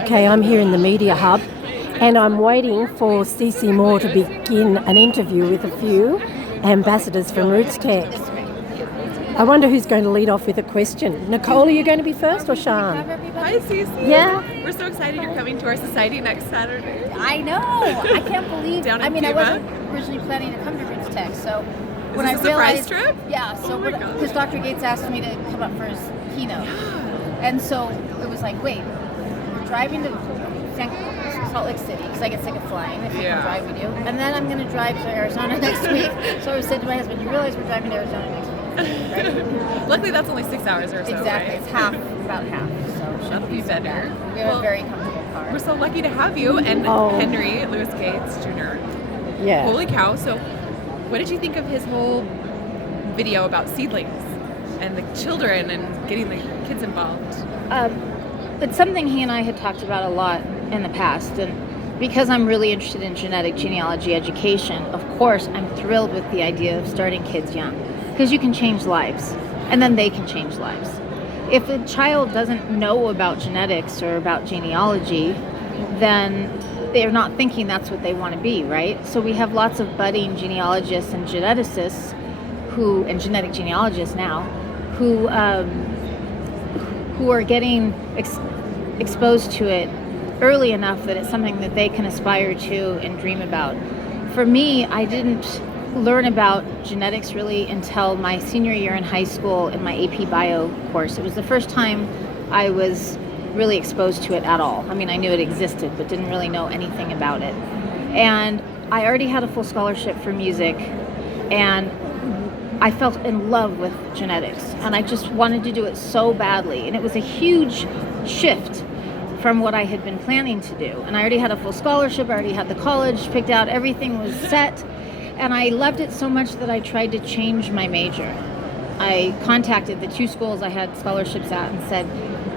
Okay, I'm here in the Media Hub and I'm waiting for CeCe Moore to begin an interview with a few ambassadors from Rootstech. I wonder who's going to lead off with a question. Nicole, are you going to be first or Sharn? Hi, CeCe. Yeah. We're so excited you're coming to our society next Saturday. I know. I can't believe. Down in I mean, Cuba. I wasn't originally planning to come to Rootstech, so when this I a realized, surprise trip? yeah. So Oh my gosh. because Dr. Gates asked me to come up for his keynote, and so it was like, wait, we're driving to Salt Lake City because I get sick of flying. If you can drive, we do. And then I'm going to drive to Arizona next week. So I was saying to my husband, you realize we're driving to Arizona next week, right? Luckily, that's only 6 hours or so. Exactly. Right? It's about half. So That'll be better. We have a very comfortable car. We're so lucky to have you and Henry Louis Gates Jr. Yeah. Holy cow! So, what did you think of his whole video about seedlings and the children and getting the kids involved? It's something he and I had talked about a lot in the past, and because I'm really interested in genetic genealogy education, of course I'm thrilled with the idea of starting kids young, because you can change lives and then they can change lives. If a child doesn't know about genetics or about genealogy, then they're not thinking that's what they want to be, right? So we have lots of budding genealogists and geneticists and genetic genealogists now who are getting exposed to it early enough that it's something that they can aspire to and dream about. For me, I didn't learn about genetics really until my senior year in high school in my AP Bio course. It was the first time I was really exposed to it at all. I mean, I knew it existed, but didn't really know anything about it. And I already had a full scholarship for music, and I felt in love with genetics, and I just wanted to do it so badly. And it was a huge shift from what I had been planning to do. And I already had a full scholarship, I already had the college picked out, everything was set. And I loved it so much that I tried to change my major. I contacted the two schools I had scholarships at and said,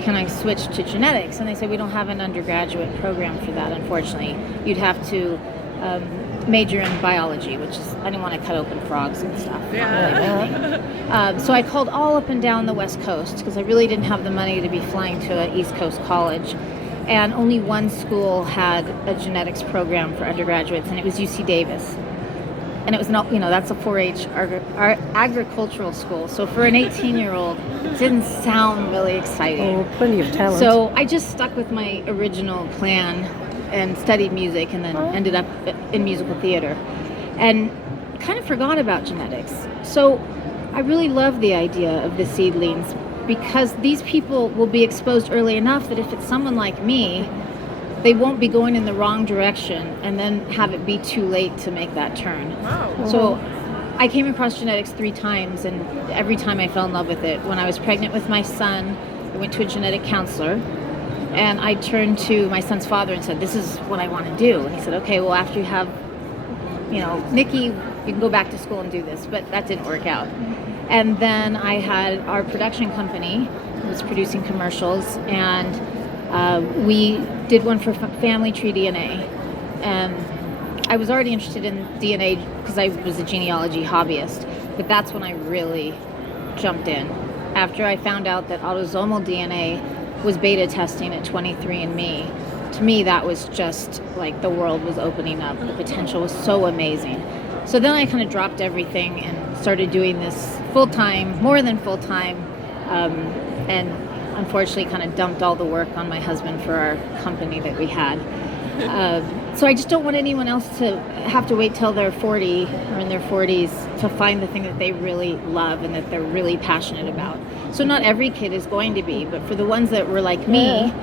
can I switch to genetics? And they said, we don't have an undergraduate program for that, unfortunately. You'd have to major in biology, which is, I didn't want to cut open frogs and stuff. Yeah. So I called all up and down the West Coast because I really didn't have the money to be flying to an East Coast college. And only one school had a genetics program for undergraduates, and it was UC Davis. And it was not, that's a 4-H agricultural school. So for an 18-year-old, it didn't sound really exciting. Oh, plenty of talent. So I just stuck with my original plan and studied music, and then ended up in musical theater and kind of forgot about genetics. So I really love the idea of the seedlings, because these people will be exposed early enough that if it's someone like me, they won't be going in the wrong direction and then have it be too late to make that turn. Wow. So I came across genetics 3 times, and every time I fell in love with it. When I was pregnant with my son, I went to a genetic counselor, and I turned to my son's father and said, this is what I want to do. And he said, okay, well, after you have, Nikki, you can go back to school and do this. But that didn't work out. And then I had our production company who was producing commercials, and we did one for Family Tree DNA. And I was already interested in DNA because I was a genealogy hobbyist, but that's when I really jumped in. After I found out that autosomal DNA was beta testing at 23andMe, to me that was just like the world was opening up. The potential was so amazing. So then I kind of dropped everything and started doing this full-time, more than full-time, and unfortunately kind of dumped all the work on my husband for our company that we had. So I just don't want anyone else to have to wait till they're 40 or in their 40s to find the thing that they really love and that they're really passionate about. So not every kid is going to be, but for the ones that were like me,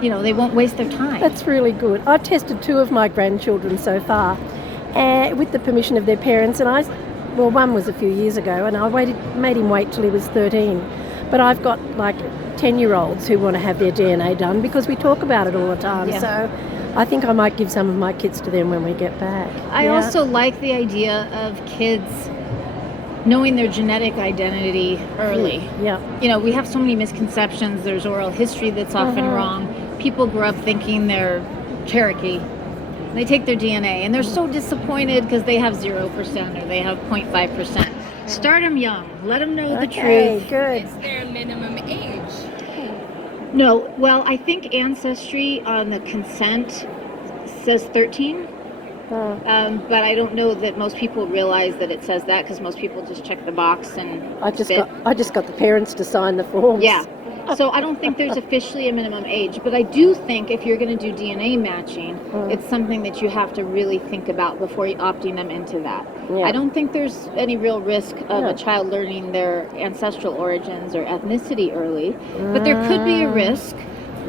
they won't waste their time. That's really good. I've tested 2 of my grandchildren so far, with the permission of their parents, and one was a few years ago, and I made him wait till he was 13. But I've got like 10-year-olds who want to have their DNA done because we talk about it all the time. Yeah. So I think I might give some of my kids to them when we get back. I also like the idea of kids knowing their genetic identity early. Yeah. We have so many misconceptions. There's oral history that's often wrong. People grow up thinking they're Cherokee. They take their DNA and they're so disappointed because they have 0% or they have 0.5%. Start them young. Let them know the truth. Good. It's their minimum age. No, well, I think Ancestry on the consent says 13. But I don't know that most people realize that it says that, because most people just check the box and I just got the parents to sign the forms. Yeah. So I don't think there's officially a minimum age, but I do think if you're going to do DNA matching, it's something that you have to really think about before you opting them into that. Yeah. I don't think there's any real risk of a child learning their ancestral origins or ethnicity early, but there could be a risk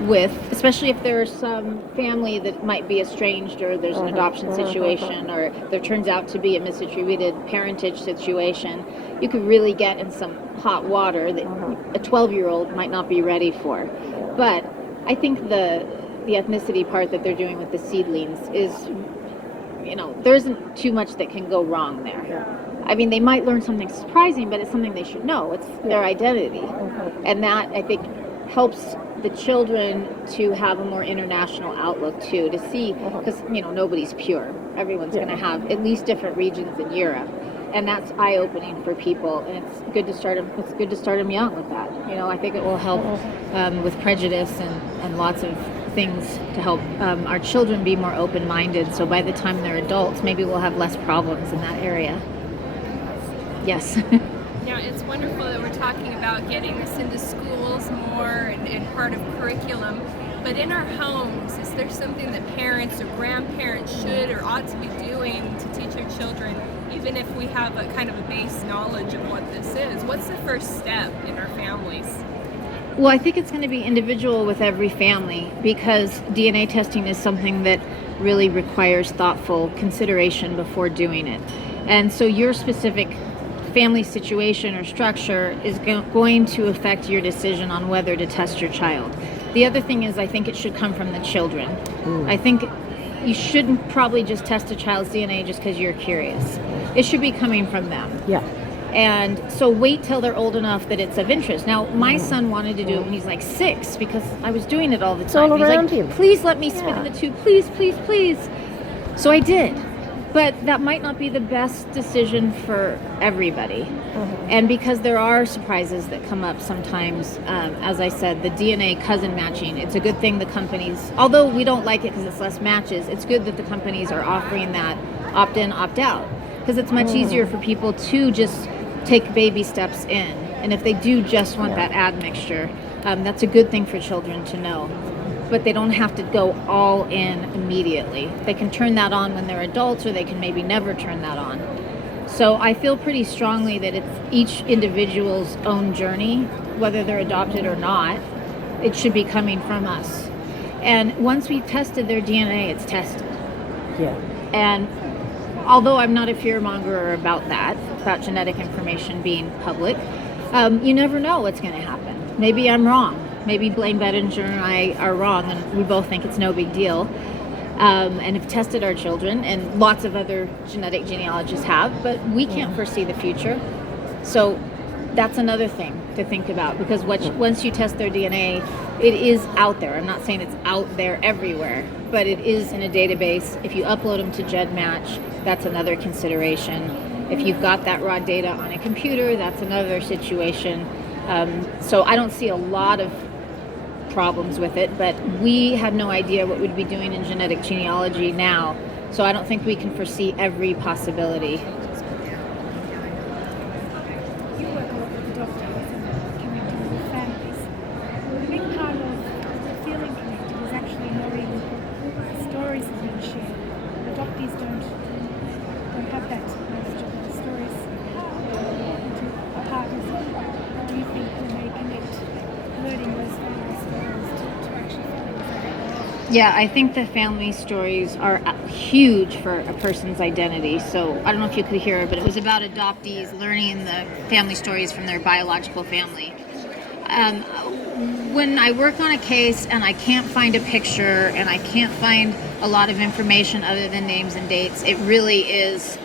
with, especially if there's some family that might be estranged, or there's an adoption situation, or there turns out to be a misattributed parentage situation. You could really get in some hot water that a 12-year-old might not be ready for. But I think the ethnicity part that they're doing with the seedlings is, there isn't too much that can go wrong there. Yeah. I mean, they might learn something surprising, but it's something they should know. It's their identity. And that, I think, helps the children to have a more international outlook too, to see, because nobody's pure. Everyone's going to have at least different regions in Europe, and that's eye-opening for people. And it's good to start them. It's good to start them young with that. I think it will help with prejudice and lots of things to help our children be more open-minded. So by the time they're adults, maybe we'll have less problems in that area. Yes. Yeah, it's wonderful that we're talking about getting this into schools more and part of curriculum. But in our homes, is there something that parents or grandparents should or ought to be doing to teach our children, even if we have a kind of a base knowledge of what this is? What's the first step in our families? Well, I think it's going to be individual with every family, because DNA testing is something that really requires thoughtful consideration before doing it. And so your specific family situation or structure is going to affect your decision on whether to test your child. The other thing is, I think it should come from the children. I think you shouldn't probably just test a child's DNA just because you're curious. It should be coming from them. Yeah. And so wait till they're old enough that it's of interest. Now, my son wanted to do it when he's like 6, because I was doing it all the time. It's all He's around like, him. Please let me spit in the tube. Please, please, please. So I did. But that might not be the best decision for everybody. And because there are surprises that come up sometimes, as I said, the DNA cousin matching, it's a good thing the companies, although we don't like it because it's less matches, it's good that the companies are offering that opt-in, opt-out, because it's much easier for people to just take baby steps in. And if they do just want that admixture, that's a good thing for children to know. But they don't have to go all in immediately. They can turn that on when they're adults, or they can maybe never turn that on. So I feel pretty strongly that it's each individual's own journey, whether they're adopted or not. It should be coming from us. And once we've tested their DNA, it's tested. Yeah. And although I'm not a fearmonger about that, about genetic information being public, you never know what's going to happen. Maybe I'm wrong. Maybe Blaine Bettinger and I are wrong, and we both think it's no big deal, and have tested our children, and lots of other genetic genealogists have, but we can't foresee the future. So that's another thing to think about, because once you test their DNA, it is out there. I'm not saying it's out there everywhere, but it is in a database. If you upload them to GEDmatch, that's another consideration. If you've got that raw data on a computer, that's another situation. So I don't see a lot of problems with it, but we have no idea what we'd be doing in genetic genealogy now, so I don't think we can foresee every possibility. You work a lot with the doctors and connecting with families. A big part of feeling connected is actually knowing the stories that are shared. Adoptees don't have that knowledge of the stories. How important to partners do you think when they connect, learning those family stories to actually families? Yeah, I think the family stories are huge for a person's identity. So I don't know if you could hear it, but it was about adoptees learning the family stories from their biological family. When I work on a case and I can't find a picture and I can't find a lot of information other than names and dates, it really is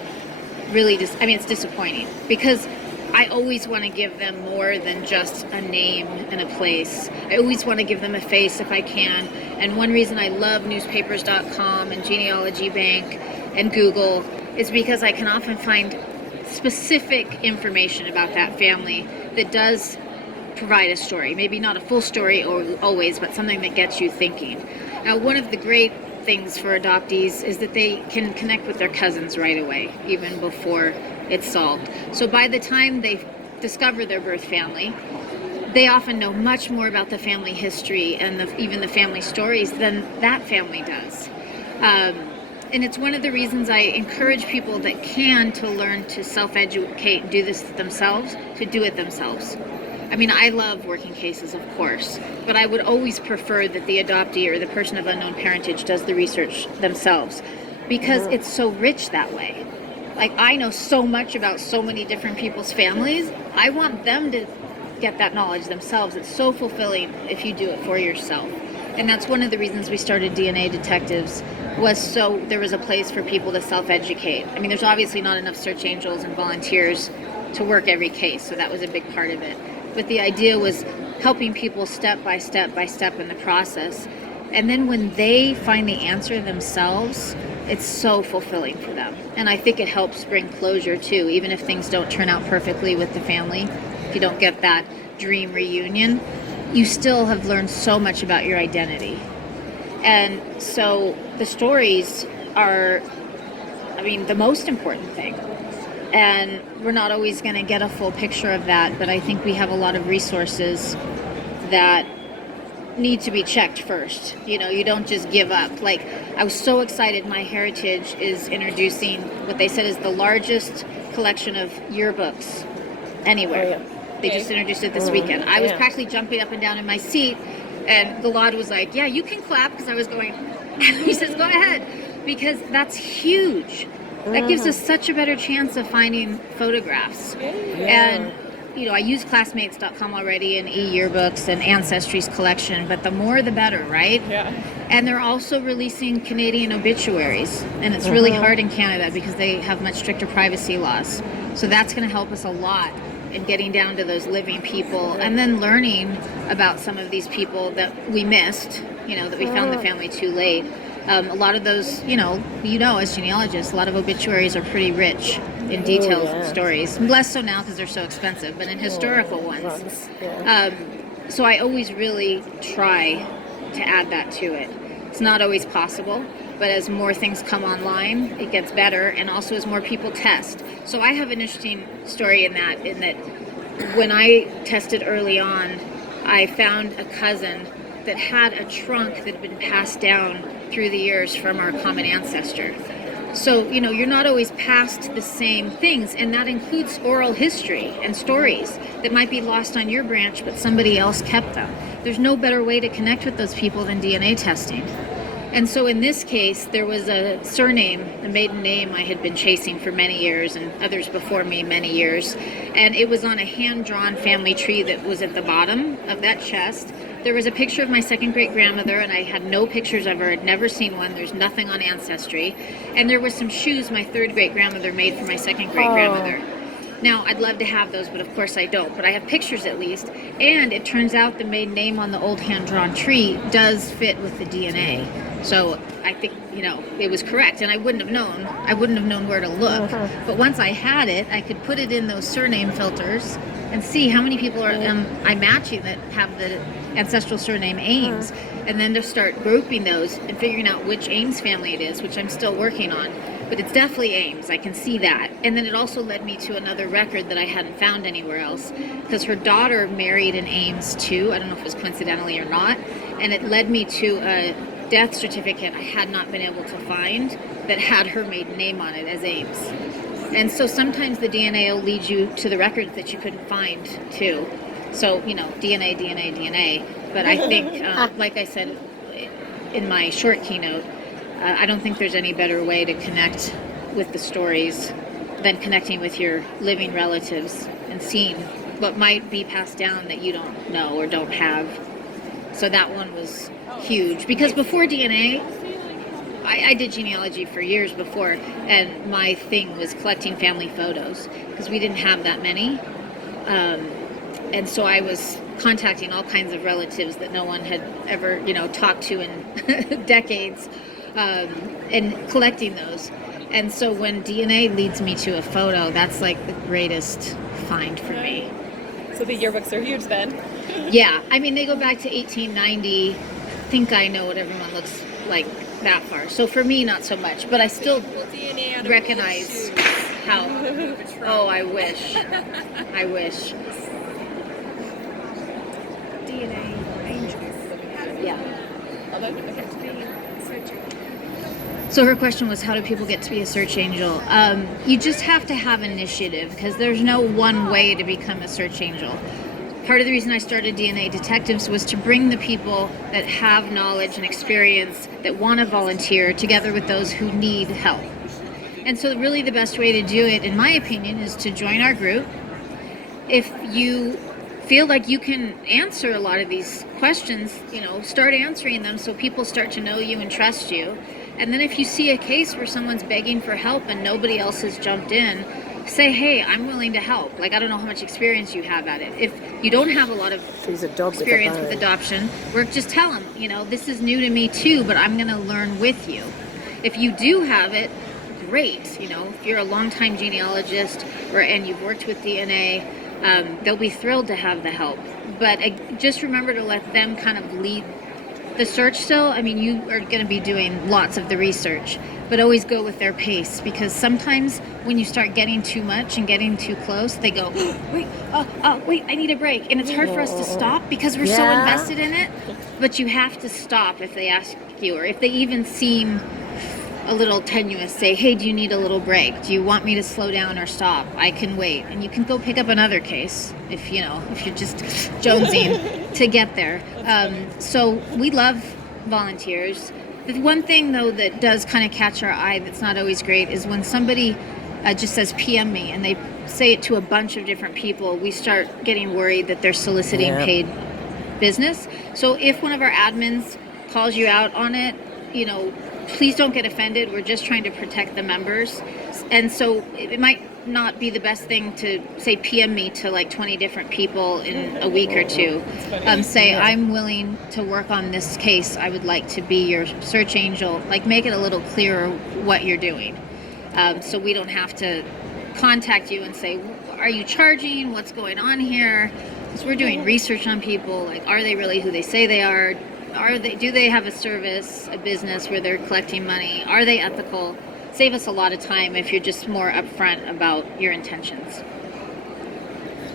it's disappointing, because I always want to give them more than just a name and a place. I always want to give them a face if I can. And one reason I love newspapers.com and Genealogy Bank and Google is because I can often find specific information about that family that does provide a story, maybe not a full story or always, but something that gets you thinking. Now, one of the great things for adoptees is that they can connect with their cousins right away, even before it's solved. So by the time they discover their birth family, they often know much more about the family history and even the family stories than that family does. And it's one of the reasons I encourage people that can to learn to self-educate and do this themselves, to do it themselves. I mean, I love working cases, of course, but I would always prefer that the adoptee or the person of unknown parentage does the research themselves, because it's so rich that way. Like, I know so much about so many different people's families. I want them to get that knowledge themselves. It's so fulfilling if you do it for yourself. And that's one of the reasons we started DNA Detectives, was so there was a place for people to self-educate. I mean, there's obviously not enough search angels and volunteers to work every case, so that was a big part of it. But the idea was helping people step by step by step in the process. And then when they find the answer themselves, it's so fulfilling for them. And I think it helps bring closure too, even if things don't turn out perfectly with the family. If you don't get that dream reunion, you still have learned so much about your identity. And so the stories are, I mean, the most important thing. And we're not always going to get a full picture of that, but I think we have a lot of resources that need to be checked first. You know, you don't just give up. Like, I was so excited MyHeritage is introducing what they said is the largest collection of yearbooks anywhere. They just introduced it this weekend. I was practically jumping up and down in my seat, and Gilad was like, yeah, you can clap, because I was going, he says, go ahead, because that's huge. That gives us such a better chance of finding photographs. And, you know, I use classmates.com already and e-yearbooks and Ancestry's collection, but the more the better, right? Yeah. And they're also releasing Canadian obituaries, and it's really hard in Canada because they have much stricter privacy laws. So that's going to help us a lot in getting down to those living people, and then learning about some of these people that we missed, you know, that we found the family too late. A lot of those, you know, as genealogists, a lot of obituaries are pretty rich in details and stories. Less so now because they're so expensive, but in historical ones. So I always really try to add that to it. It's not always possible, but as more things come online, it gets better, and also as more people test. So I have an interesting story in that when I tested early on, I found a cousin that had a trunk that had been passed down through the years from our common ancestor. So, you know, you're not always passed the same things, and that includes oral history and stories that might be lost on your branch, but somebody else kept them. There's no better way to connect with those people than DNA testing. And so in this case, there was a surname, a maiden name I had been chasing for many years, and others before me many years. And it was on a hand-drawn family tree that was at the bottom of that chest. There was a picture of my second great-grandmother, and I had no pictures of her. I'd never seen one. There's nothing on Ancestry. And there were some shoes my third great-grandmother made for my second great-grandmother. Now, I'd love to have those, but of course I don't. But I have pictures at least. And it turns out the maiden name on the old hand-drawn tree does fit with the DNA. So I think, you know, it was correct. And I wouldn't have known. I wouldn't have known where to look. But once I had it, I could put it in those surname filters and see how many people I'm matching that have the ancestral surname Ames. And then to start grouping those and figuring out which Ames family it is, which I'm still working on. But it's definitely Ames, I can see that. And then it also led me to another record that I hadn't found anywhere else, because her daughter married an Ames too. I don't know if it was coincidentally or not. And it led me to a death certificate I had not been able to find that had her maiden name on it as Ames. And so sometimes the DNA will lead you to the records that you couldn't find too. So, you know, DNA. But I think, like I said in my short keynote, I don't think there's any better way to connect with the stories than connecting with your living relatives and seeing what might be passed down that you don't know or don't have. So that one was huge. Because before DNA, I did genealogy for years before, and my thing was collecting family photos because we didn't have that many. And so I was contacting all kinds of relatives that no one had ever, you know, talked to in decades. And collecting those. And so when DNA leads me to a photo, that's like the greatest find for me. So the yearbooks are huge then. Yeah, I mean, they go back to 1890. I think I know what everyone looks like that far. So for me, not so much, but I still DNA out of recognize old shoes. how. Oh, I wish. I wish. DNA angels. Yeah. Although, okay. To be a search engine. So her question was, how do people get to be a search angel? You just have to have initiative, because there's no one way to become a search angel. Part of the reason I started DNA Detectives was to bring the people that have knowledge and experience that want to volunteer together with those who need help. And so really the best way to do it, in my opinion, is to join our group. If you feel like you can answer a lot of these questions, start answering them so people start to know you and trust you. And then if you see a case where someone's begging for help and nobody else has jumped in, say, hey, I'm willing to help. Like, I don't know how much experience you have at it. If you don't have a lot of experience with adoption, just tell them, this is new to me too, but I'm going to learn with you. If you do have it, great. If you're a longtime genealogist and you've worked with DNA, they'll be thrilled to have the help. But just remember to let them kind of lead the search still. I mean, you are going to be doing lots of the research, but always go with their pace, because sometimes when you start getting too much and getting too close, they go, wait, I need a break. And it's hard for us to stop because we're so invested in it, but you have to stop if they ask you, or if they even seem a little tenuous, say, hey, do you need a little break? Do you want me to slow down or stop? I can wait. And you can go pick up another case if you're just jonesing to get there. So we love volunteers. The one thing, though, that does kind of catch our eye that's not always great is when somebody just says PM me and they say it to a bunch of different people, we start getting worried that they're soliciting paid business. So if one of our admins calls you out on it, please don't get offended. We're just trying to protect the members. And so it might not be the best thing to say PM me to like 20 different people in a week or two. Say, I'm willing to work on this case. I would like to be your search angel. Like, make it a little clearer what you're doing. So we don't have to contact you and say, are you charging? What's going on here? Because we're doing research on people. Like, are they really who they say they are? Do they have a service, a business where they're collecting money? Are they ethical? Save us a lot of time if you're just more upfront about your intentions.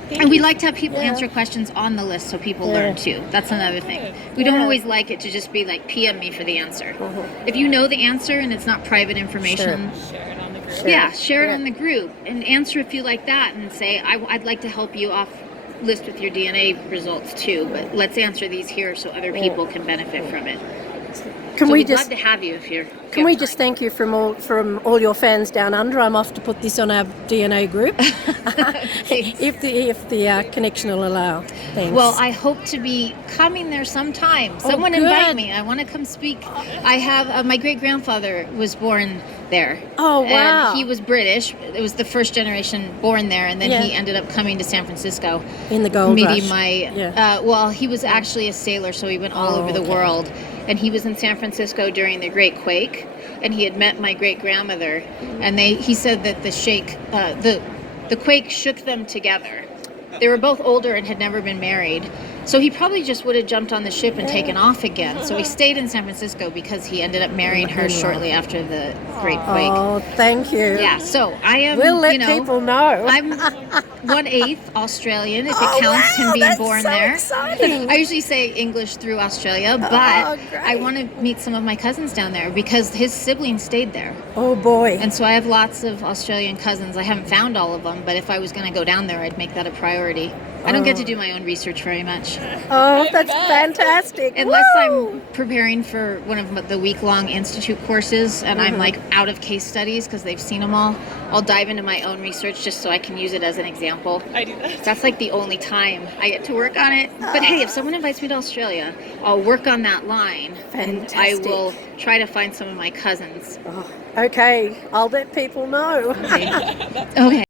And we like to have people answer questions on the list so people learn too. That's another thing. We don't always like it to just be like, PM me for the answer. If you know the answer and it's not private information, Share it on the group. share it on the group and answer if you like that, and say, I'd like to help you off list with your DNA results too, but let's answer these here so other people can benefit from it. We'd love to have you if you're. Can we just thank you from all your fans down under? I'm off to put this on our DNA group, if the connection will allow. Thanks. Well, I hope to be coming there sometime. Someone invite me. I want to come speak. I have my great grandfather was born there. Oh, wow. And he was British. It was the first generation born there, and then he ended up coming to San Francisco in the gold meeting rush. He was actually a sailor, so he went all over the world. And he was in San Francisco during the Great Quake, and he had met my great grandmother, and he said that the quake shook them together. They were both older and had never been married. So he probably just would have jumped on the ship and taken off again. So he stayed in San Francisco because he ended up marrying her shortly after the Great Quake. Oh, thank you. Yeah, so I am, We'll let people know. I'm 1/8 Australian, if it counts him being born there. Exciting. I usually say English through Australia, but I want to meet some of my cousins down there because his siblings stayed there. Oh, boy. And so I have lots of Australian cousins. I haven't found all of them, but if I was going to go down there, I'd make that a priority. I don't get to do my own research very much. Oh, that's fantastic. Unless Woo! I'm preparing for one of the week-long institute courses and I'm like out of case studies because they've seen them all, I'll dive into my own research just so I can use it as an example. I do that. That's like the only time I get to work on it. But hey, if someone invites me to Australia, I'll work on that line. Fantastic. And I will try to find some of my cousins. Okay, I'll let people know. Okay.